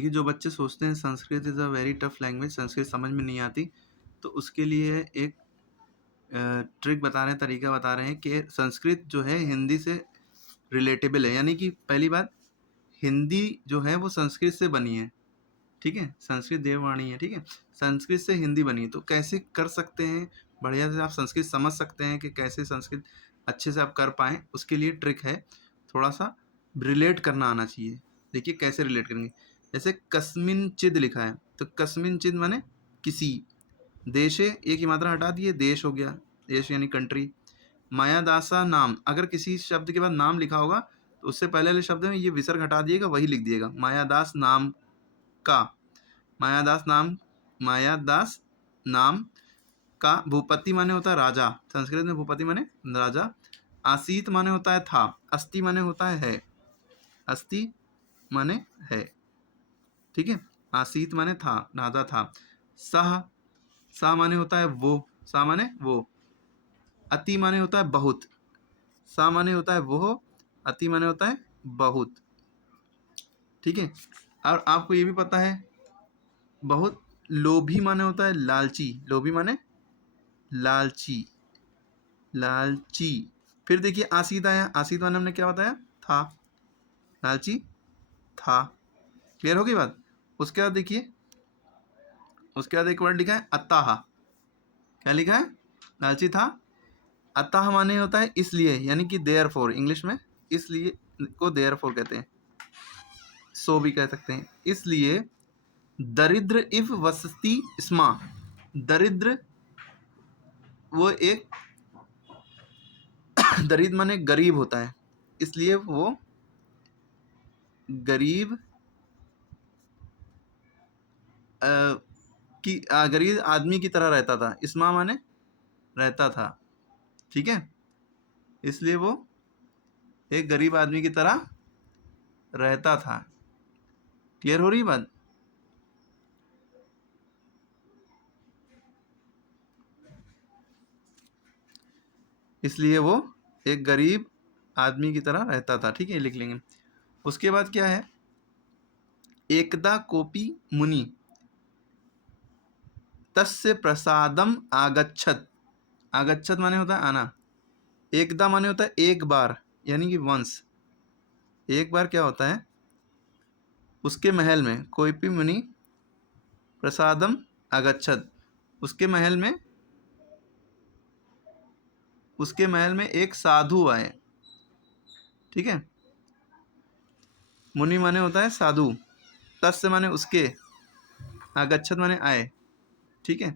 देखिए, जो बच्चे सोचते हैं Sanskrit is a very tough language, Sanskrit समझ में नहीं आती, तो उसके लिए एक ट्रिक बता रहे हैं, तरीका बता रहे हैं कि संस्कृत जो है हिंदी से रिलेटेबल है। यानी कि पहली बात, हिंदी जो है वो संस्कृत से बनी है, ठीक है? संस्कृत देववाणी है, ठीक है? संस्कृत से हिंदी बनी है, तो कैसे कर सकते हैं, बढ़िया से आप संस्कृत समझ सकते हैं कि कैसे संस्कृत अच्छे से आप कर पाएँ, उसके लिए ट्रिक है, थोड़ा-सा रिलेट करना आना चाहिए। देखिए कैसे रिलेट करेंगे, जैसे कस्मिंचिद लिखा है, तो कस्मिंचिद माने किसी, देशे एक ही मात्रा हटा दिए, देश हो गया, देश यानी कंट्री। मायादासा नाम, अगर किसी शब्द के बाद नाम लिखा होगा, तो उससे पहले वाले शब्द में ये विसर्ग हटा दिएगा, वही लिख दिएगा, मायादास नाम का। मायादास नाम, मायादास नाम का भूपति माने होता है राजा, संस्कृत में भूपति माने राजा। आसीत माने होता है था, अस्ति माने होता है, अस्ति माने है, ठीक है? आसीत माने था, राजा था। सह, सा माने होता है वो, सा माने वो। अति माने होता है बहुत, सा माने होता है वो, अति माने होता है बहुत, ठीक है? और आपको ये भी पता है, बहुत लोभी माने होता है लालची, लोभी माने लालची, लालची। फिर देखिए आसीत आया, आसीत माने हमने क्या बताया, था, लालची था। क्लियर हो गई बात? उसके बाद देखिए, उसके बाद एक वर्ड लिखा है अतः, क्या लिखा है, लालची था। अतः माने होता है इसलिए, यानी कि देयरफॉर, इंग्लिश में इसलिए को देयरफॉर कहते हैं, सो भी कह सकते हैं। इसलिए दरिद्र इव वसति स्मा, दरिद्र वो एक दरिद्र माने गरीब होता है, इसलिए वो गरीब गरीब आदमी की तरह रहता था, स्मा माने रहता था, ठीक है? इसलिए वो एक गरीब आदमी की तरह रहता था। क्लियर हो रही बात? इसलिए वो एक गरीब आदमी की तरह रहता था, ठीक है? लिख लेंगे। उसके बाद क्या है, एकदा कोपी मुनि तस्य प्रसादम आगच्छत, आगच्छत माने होता है आना, एकदा माने होता है एक बार, यानी कि वंस। एक बार क्या होता है, उसके महल में कोई मुनि प्रसादम आगच्छत, उसके महल में, उसके महल में एक साधु आए, ठीक है? मुनि माने होता है साधु, तस्य माने उसके, आगच्छत माने आए, ठीक है?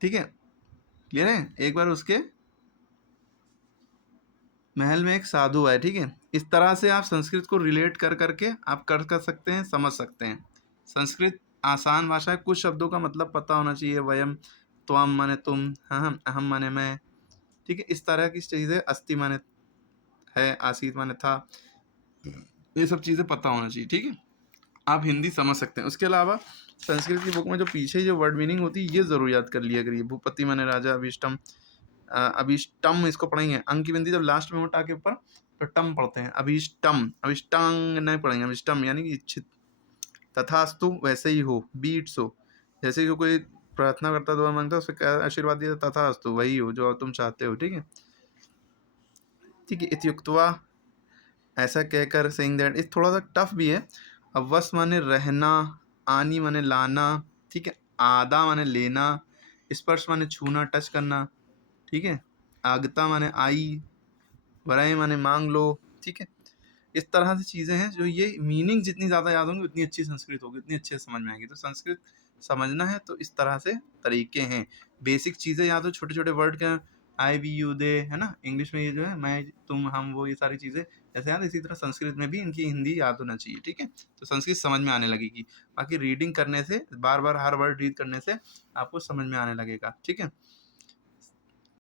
ठीक है, क्लियर है? एक बार उसके महल में एक साधु आए, ठीक है? इस तरह से आप संस्कृत को रिलेट कर करके आप कर सकते हैं, समझ सकते हैं। संस्कृत आसान भाषा है, कुछ शब्दों का मतलब पता होना चाहिए, वयम, त्वम माने तुम, अहम माने मैं, ठीक है? इस तरह की चीज़ें, अस्ति माने है, आसीत माने था, ये सब चीज़ें पता होना चाहिए, ठीक है? आप हिंदी समझ सकते हैं। उसके अलावा संस्कृत की बुक में जो पीछे जो वर्ड मीनिंग होती है, ये ज़रूर याद कर लिया करिए। भूपति माने राजा, अभिष्टम, अभिष्टम इसको पढ़ेंगे, अंक की बिंदी जब लास्ट में उठा के ऊपर, तो टम पढ़ते हैं, अभिष्टम, अभिष्टांग नहीं पढ़ेंगे, अभिष्टम यानी कि इच्छित। तथास्तु वैसे ही हो, बी इट्स हो, जैसे कि कोई प्रार्थना करता, दुआ मांगता, उसे क्या आशीर्वाद दिया, तथास्तु वही हो जो तुम चाहते हो, ठीक है? ठीक है, इत्युक्त्वा, ऐसा कहकर, सेइंग दैट, इस थोड़ा सा टफ भी है। अब वस माने रहना, आनी माने लाना, ठीक है? आदा माने लेना, स्पर्श माने छूना, टच करना, ठीक है? आगता माने आई, वराई माने मांग लो, ठीक है? इस तरह से चीज़ें हैं जो, ये मीनिंग जितनी ज़्यादा याद होंगी उतनी अच्छी संस्कृत होगी, उतनी अच्छे से समझ में आएगी। तो संस्कृत समझना है तो इस तरह से तरीके हैं, बेसिक चीज़ें याद हो, छोटे छोटे वर्ड का, आई वी यू दे, है ना? इंग्लिश में ये जो है मैं तुम हम वो, ये सारी चीज़ें जैसे याद, इसी तरह संस्कृत में भी इनकी हिंदी याद होना चाहिए, ठीक है? तो संस्कृत समझ में आने लगेगी। बाकी रीडिंग करने से, बार बार हर वर्ड रीड करने से आपको समझ में आने लगेगा, ठीक है?